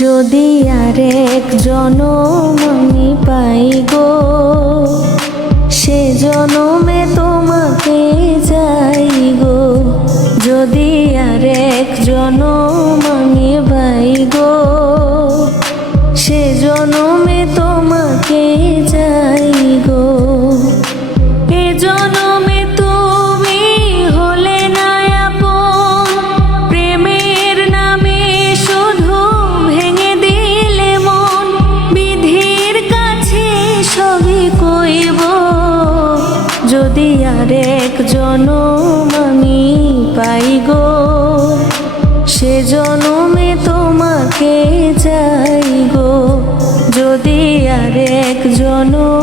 যদি আরেক জনম আমি পাই গো, সে জনমে তোমাকে যাই গো। যদি আরেক জনম আমি পাই গো, সে জনমে তোমাকে যাই গো। এ জনমে তুমি হলে না আপন, প্রেমের নামে শুধু ভেঙে দিলে মন। বিধির কাছে সবই কইব, যদি আরেক জনম আমি পাই গো, সে জনমে তোমাকে যাই গো। যদি আরেক জনম